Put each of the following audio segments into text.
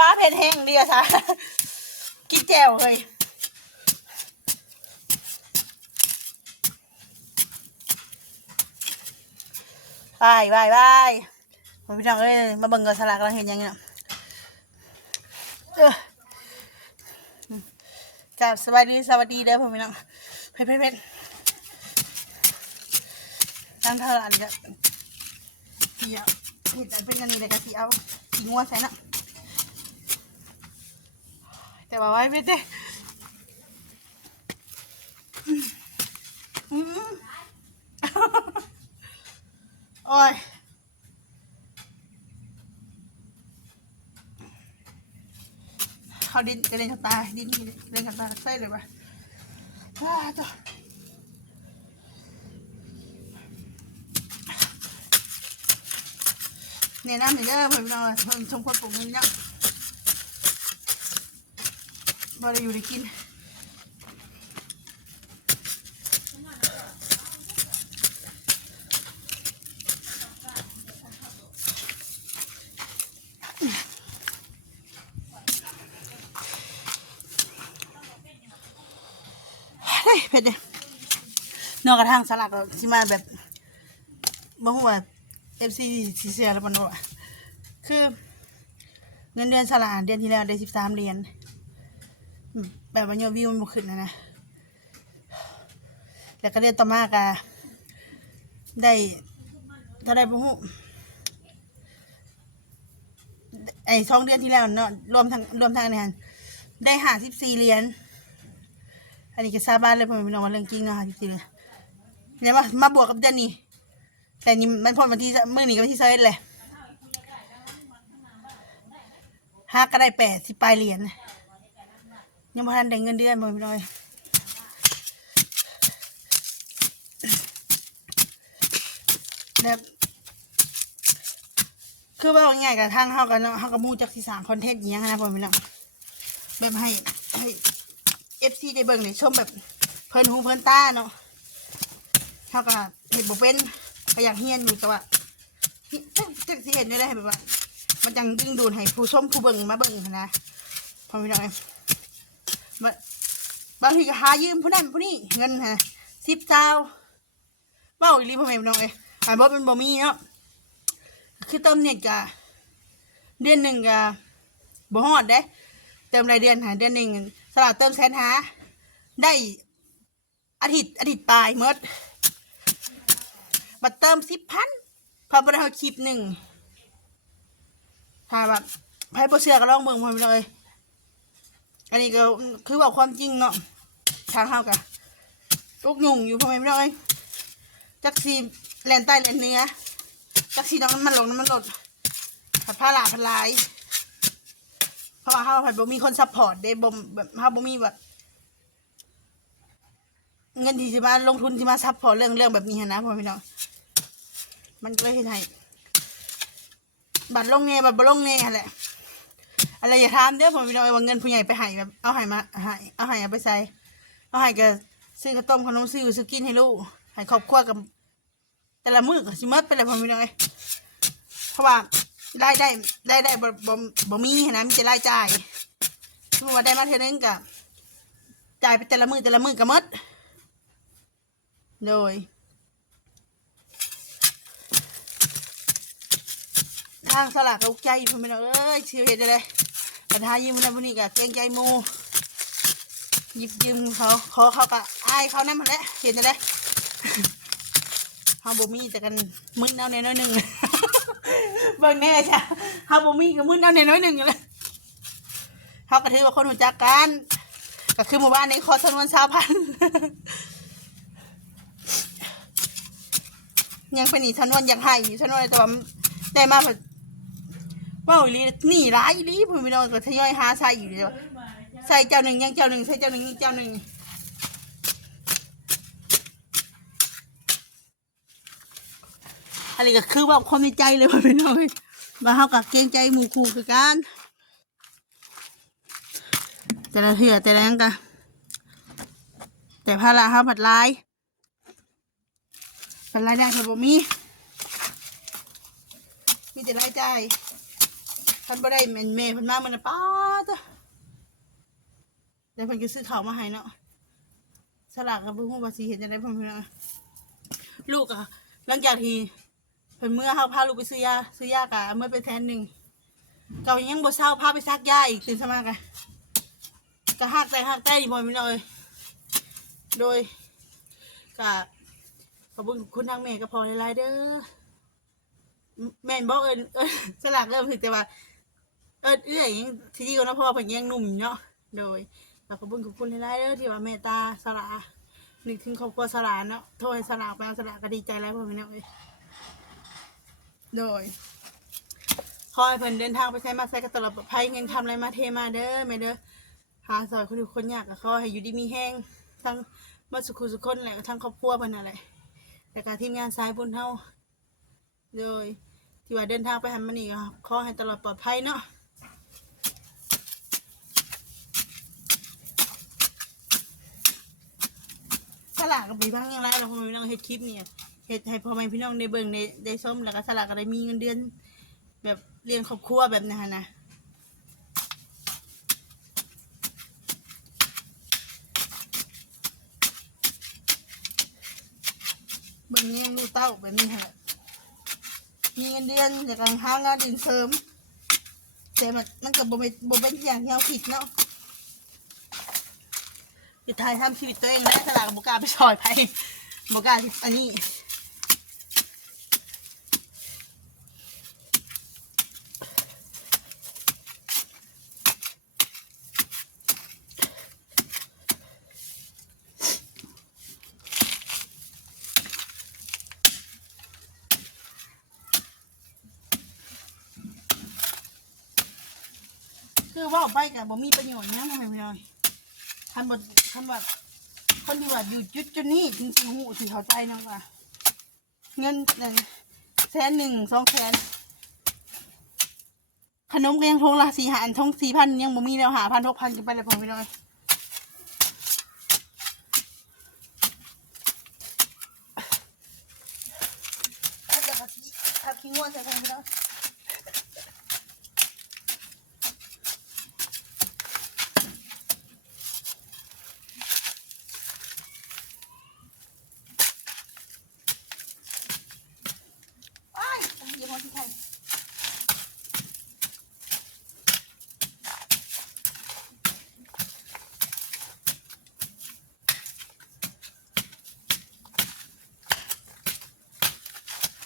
ฟ้าเพนแห้งเดียวซะกินแจ่วเลยบายบายบายผมพี่น้องเอ้ยมาเบิ่งกันสลากเราเห็นยังไงเนาะเออกับสวัสดีสวัสดีเด้อผมพี่น้องเพชรเพชรเพชรตั้งเท่าไหร่เนี่ยเดี๋ยวเห็ดอันเป็นอันนี้เลยกะสีเอาสีงัวใส่นะ แต่ว่าไว้ไม่ได้โอ้ยเขาดินกระเด็นเขาตายดินกระเด็นเขาตายใส่เลยว่ะว้าจ้ะเนี่ยน้ำนี่เด้อเพิ่นเอาเพิ่นชมคนปลูกนี่เนี่ย บ่ได้อยู่ได้กินเฮ้ยเผ็ดเนี่ยนอกกระทั่งสลัดเราที่มาแบบบ่ฮู้ว่าเอฟซีสีเสียแล้วมันว่าคือ เงินเดือนสลัดเดือนที่แล้วได้สิบสามเหรียญอืม แบบว่ายอดวิวมันบ่ขึ้นนะนะแล้วก็เดือนต่อมาก็ได้เท่าได้บ่ฮู้ไอ้สองเดือนที่แล้วเนาะรวมทั้งรวมทั้งเนี่ยได้หาสิบสี่เหรียญอันนี้ก็ทราบบ้านเลยผมเป็นน้องว่าเรื่องจริงเนะคะจริงๆเลยเนี่ยมามาบวกกับเดือนนี้แต่นี่มันพ้นวันที่มื่อนี้ก็วันที่เซเว่นเลยห้าก็ได้แปดสิบปลายเหรียญ ยังไม่ทันได้เงินเดือนผมไม่น้อยแบบคือว่าง่ายกับทางเขากันเนาะเขากับมูจากที่สามคอนเทนต์อย่างเงี้ยนะผมไม่น้องแบบให้ให้เอฟซีได้เบิ่งได้ชมแบบเพลินหูเพลินตาเนาะเท่ากับเห็นบ่เป็นก็อยากเฮียนอยู่แต่ว่าเจักจักสิเห็นไม่ได้แบบว่า มันจังดึงดูดให้ผู้ชมผู้เบิ่งมาเบิ่งหั้นนะพอไม่ได้บาง บางทีก็หายืมผู้นั้นผู้นี้เงินฮะสิบเจ้าเบ้าอีหลีพ่อแม่พี่น้องเอ้ยอ่านบ่เป็นบ่มีเนาะคือเติมเน็ตกะเดือนหนึ่งกะบ่ฮอดเด้ เติมรายเดือนหาเดือนหนึ่งสลับเติมแสนหาได้อาทิตย์อาทิตย์ปลายเมดบัตรเติมสิบพันพอไปเอาคลิปหนึ่งถ้าแบบให้โปเชื่อก็ลองเบิ่งพอไปเลย อันนี้ก็คือบอกความจริงเนาะทางเข้ากันลูกยุงอยู่พอไม่ได้จักซีแลนใต้แลนเนื้อจักซีน้ำมันลงน้ำมันลดผัดผ้าหลาผัดลายเพราะว่าเขาผัดบ่มีคนซัพพอร์ตได้บ่มแบบเขาบ่มีแบบเงินที่จะมาลงทุนที่มาซัพพอร์ตเรื่องเรื่องแบบนี้นะพ่อพี่น้องมันก็เลยเห็นให้บัตรลงเน่บัตรบ่ลงเน่หั่นแหละ อะไรอย่าถามเด้อพ่อพี่น้องว่าเงินผู้ใหญ่ไปให้แบบเอาให้มาให้เอาให้เอาไปใส่เอาให้ก็ซื้อข้าวต้มขนมซื้อซื้อกินให้ลูกให้ครอบครัวกับ แต่ละมื้อก็สิหมดไปเลยพ่อพี่น้องเพราะว่าได้ได้ได้ได้บ่บ่บ่มีนะมีแต่รายจ่ายเพราะว่าได้มาเท่านึงกับจ่ายไปแต่ละมือแต่ละมือก็หมดโดยทางสลากลูกใจเพิ่นไม่เอาเอ้ยชื่อเห็นได้เลย ปัญหายืมมันวันนี้ก็เกรงใจมูหยิบยืมเขาขอเขาก็อายเขานั่นมาแล้วเห็นได้เฮาบ่มีแต่กันมึนเอาแน่น้อยหนึ่งเบิ่งแน่จ้ะเฮาบ่มีก็มึนเอาแน่น้อยหนึ่งเลยเฮาก็ถือว่าคนรู้จักกันก็คือหมู่บ้านนี้ขอจำนวนชาวพันยังเป็นอีกชนวนอยากให้อยู่ชนวนแต่ว่าได้มาแบบ ว่าอีหลีหนีร้ายอีหลีเพื่อนพี่น้องก็ทยอยหาใส่อยู่เดียวใส่เจ้าหนึ่งยังเจ้าหนึ่งใส่เจ้าหนึ่งยังเจ้าหนึ่งอันนี้ก็คือแบบความในใจเลยว่าเป็นน้อยมาเขากับเกรงใจหมู่คู่คือกันแต่ละเถื่อแต่ละยังกันแต่พาราเขาผัดลายผัดลายได้ผัดบ่มีมีแต่รายจ่าย คันบ่ได้แม่นแม่พิ่นมามันน่ะป้าจ้ะแล้วเพิ่นก็ซื้อข้าวมาให้เนาะสลากก็บ่ฮู้ว่าสิเฮ็ดจังได๋เพิ่นพิ่นเอาลูกอะหลังจากที่เพิ่นเมื่อเฮาพาลูกไปซื้อยาซื้อยากะเมื่อไปแทนหนึ่งเก่ายังบ่เช้าพาไปซักยาอีกตื่นสมากะก็ฮักแต่ฮักแต่อีบ่มีน้อยโดยก็ขอบคุณคุณทางแม่ก็พอหลายๆเด้อแม่นบอกเอิญเอิญสลากเริ่มถึงแต่ว่า เอิญเอื้อยยังที่ดีกว่าเนาะเพราะว่าเพิ่นยังหนุ่มเนาะโดยขอบคุณขอบคุณหลายๆเด้อที่ว่าเมตตาสละนึกถึงครอบครัวสละเนาะโทษให้สละไปเอาสละก็ดีใจแล้วพ่อแม่เนาะเอ้ยโดยขอให้เพิ่นเดินทางไปใช้มาใช้กันตลอดปลอดภัยเงินทำอะไรมาเทมาเด้อแม่เด้อหาซอยคนทุกคนยากก็ขอให้อยู่ดีมีแห้งทั้งมาสุขุสุขคนแหละทั้งครอบครัวเพิ่นนั่นแหละแต่การทีมงานสายบุญเฮาโดยที่ว่าเดินทางไปหันมานี่ก็ขอให้ตลอดปลอดภัยเนาะ สลากกับปีพังยังไรเราพ่อแม่พี่น้องเฮ็ดคลิปเนี่ยเฮ็ดให้พ่อแม่พี่น้องได้เบิ่งได้ได้ชมแล้วก็สลากก็ได้มีเงินเดือน แบบเลี้ยงครอบครัวแบบนั้นหั้นะเบิ่งแย่งลูกเต้าแบบนี้ค่ะมีเงินเดือนจากการหางานอื่นเสริมแต่มันมันกับโบเป็นโบเป็นอย่างที่เราผิดเนาะ อยู่ท้ายทำชีวิตตัวเองแล้สลากบโบกาไปซอยไปโบกาที่อันนี้คือว่าไปกับบ่มีประโยชน์นะทำไมไม่ได้ ทำบททำแบดคนที่ว่าอยู่จุดจุดนี้จริงๆหูสิเข้าใจนะว่า เงินนั่นแสนหนึ่งสองแสนขนมก็ยังทงละสี่หันทงสี่พันยังบ่มีแล้วหาพันหกพันกันไปเลยพอไม่ได้ถ้าจะกะทิถ้าขี้ง่วนใส่พอไม่ได้ อ้ายเดี๋ยวมาที่ไทย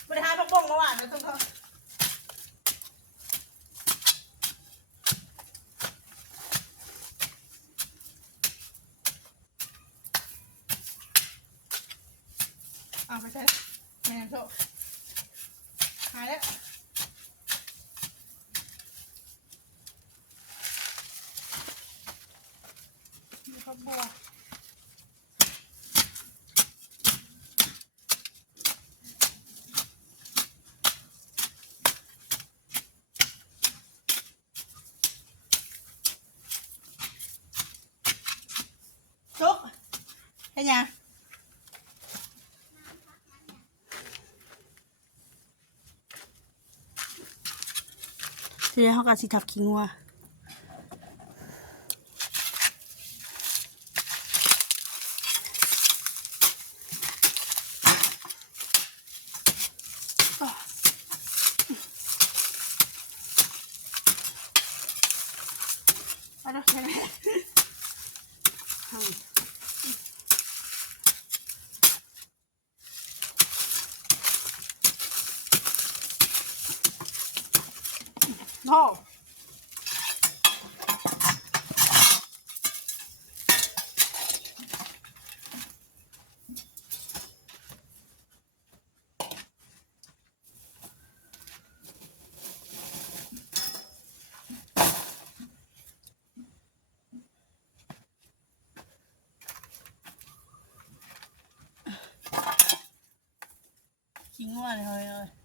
บริหารพักบ้งมาหวานนะทุกคน เอาไปใช้แม่โชค หายแล้วมีข้าวบัวจุ๊กเห็นยัง ทีนี้เขาก็สิทับขิงวัวเอาละใช่ไหม โอ้ขิงว่าเลยเลย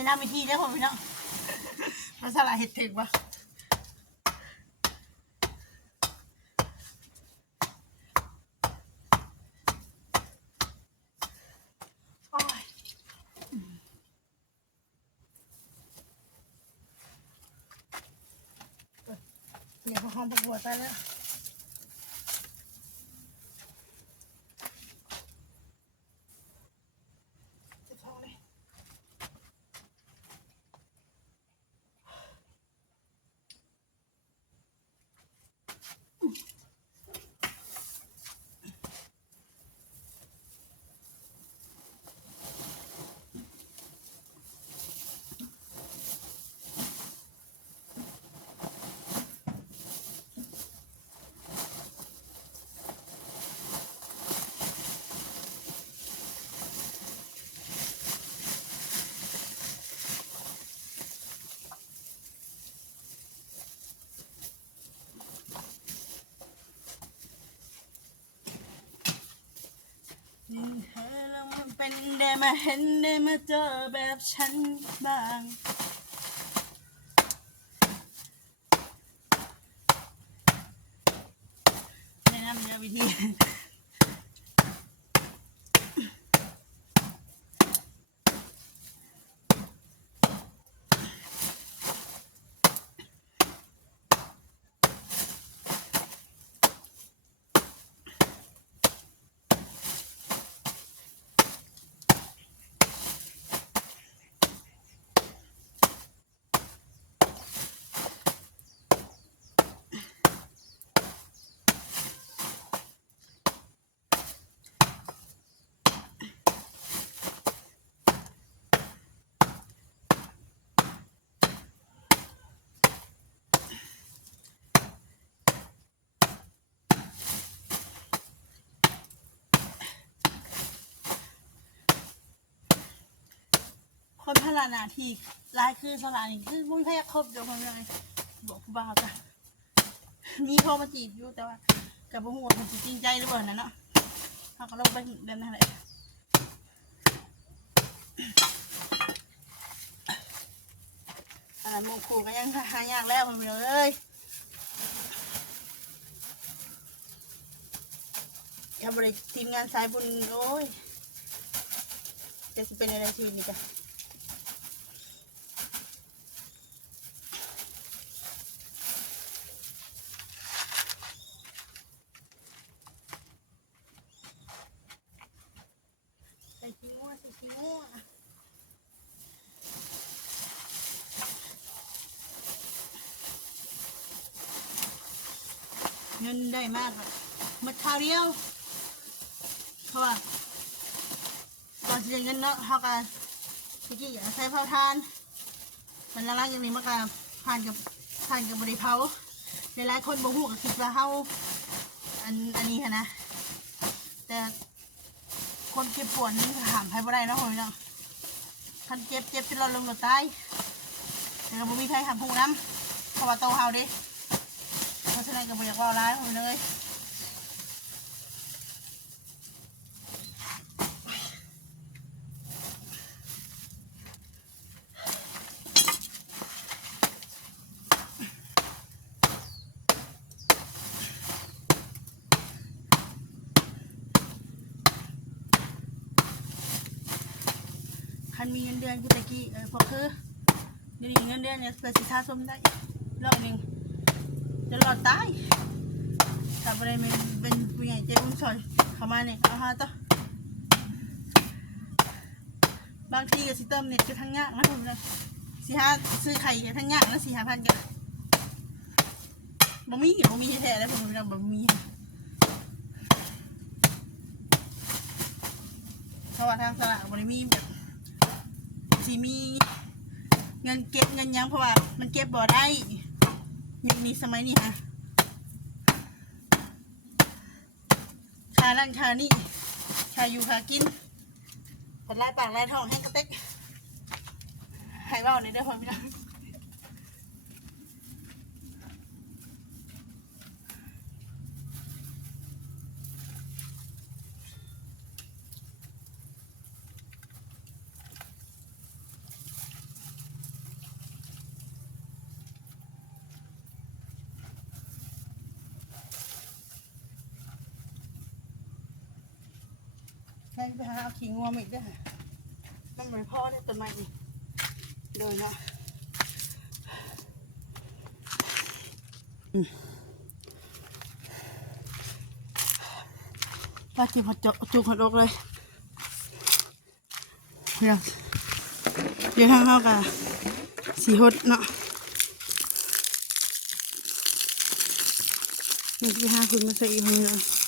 นะนำวิธีได้อผมพี่น้องมาสละเห็ดถึกปะเดี๋ยวเขาห้องปวดไปแล้ว เจ็บท้องเลย นี่เธอลองมันเป็นได้ มาเห็นได้มาเจอแบบฉันบ้าง คนพลานาทีลายคือสลานี่คือมึงแค่ครบเดียวคนเลยบอกผู้บ่าวจ้ะมีโทรมาจีบอยู่แต่ว่ากับผู้หัวมสิจริงใจหรือเปล่านั่นเนาะเขาก็ลงไปเดินนั่นแหละอันนั้นหมงคูก็ยังหายากแล้วมันเลยถ้าบริทีมงานสายบุญโอ้ยจะเป็นอะไรชีวิตนี่จ้ะ ใส่ขี้ มั่วเงินได้มากอะมาคราวเดียวเพราะว่าก่อนจะได้เงินเนาะเท่ากันตะกี้อยากใช้เผาทานมันละลายยังมีมากกับผ่านกับผ่านกับบริเผาหลายๆคนบ่ฮู้ก็คิดว่าเฮาอันอันนี้หั้นนะแต่ คนเจ็บปวดนี่ถามใครบ่ได้นะพ่อพี่น้องคันเจ็บเจ็บจนเราลงรถตายแต่ก็บ่มีใครถามผู้นำเพราะว่าโตเฮาดิเพราะฉะนั้นก็บ่อยากเว่าร้ายคนเลย มีเงินเดือนคือตะกี้เออพอคือเดี๋ยวนี้เงินเดือนเนี่ยเพื่อสิทาสมได้รอบหนึ่งจะรอดตายแต่บ่ได้เป็นเป็นผู้ใหญ่ใจบุญซอยเข้ามาเนี่ยเอาหาต่อบางทีก็สิเติมเน็ตก็ทั้งยากนะผมนะสิหาซื้อไข่ก็ทั้งยากนะสี่ห้าพันกันบ่มีบ่มีแท้แล้วผมนะบ่มีเพราะว่าทางสลากบ่ได้มีแบบ สิมี เงินเก็บเงินยังเพราะว่ามันเก็บบ่ได้ยุคนี้สมัยนี้ฮะค่านั่นค่านี่ค่าอยู่ค่ากินผลลายปากลายท้องให้กระเต็กให้เบ้าในเด้อพ่อพี่น้อง ไปหาเอาขิงงัวมาอีกด้วยมันเหมือนพ่อเนี่ยต้นไม้นี่โดยเนะอืมปลาจิบหัดจกจุกหัดอกเลยเดี๋ยวเดี๋ยวทางเข้ากับสีหดเนาะนี่ที่ห้าคุณมาใส่อีกคนเนา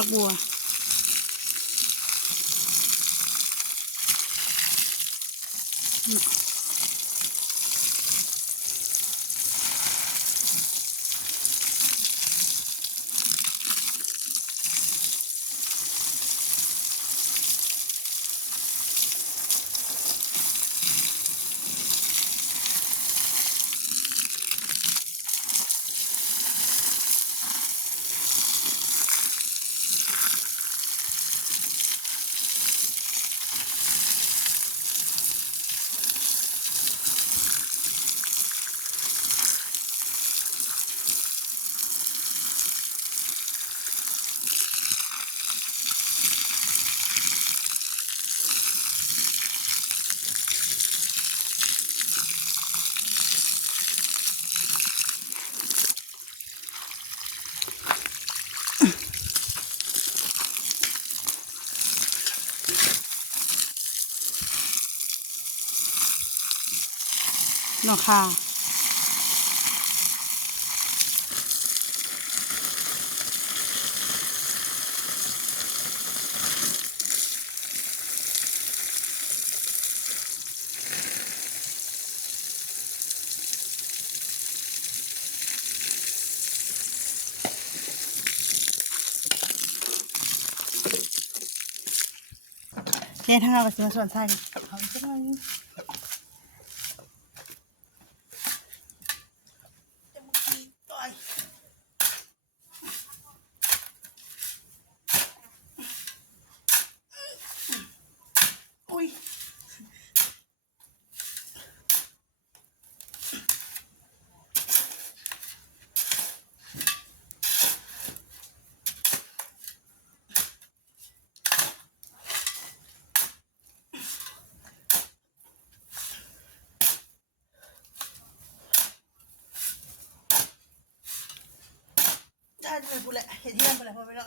ักบัว เนาะค่ะแค่ท่ากับสิมาส่วนใส่เขาจะหน่อยจะมากินต่อยอุ้ย ได้เลยพูดแหละเห็นที่นั่นพูดแหละพอไม่รอด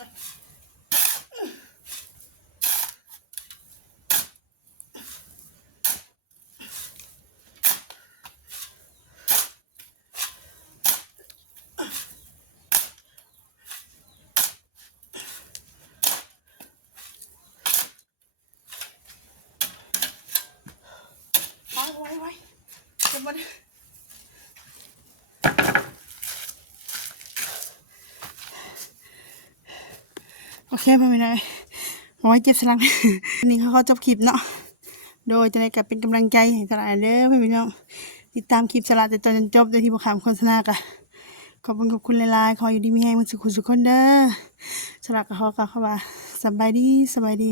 ไว้ไว้ไว้จะมา โอเคพ่อแม่นายเอาไว้เจ็บสลังนี่เขาเขาจบคลิปเนาะโดยจะได้กลับเป็นกำลังใจให้สลายเด้อพ่อแม่น้องติดตามคลิปสลายแต่ตอนจนจบโดยที่บุคคลโฆษณากะขอบคุณขอบคุณหลายๆขออยู่ดีมีให้มันสุขสุขคนเด้อสลากกับเขากะเข้ามาสบายดีสบายดี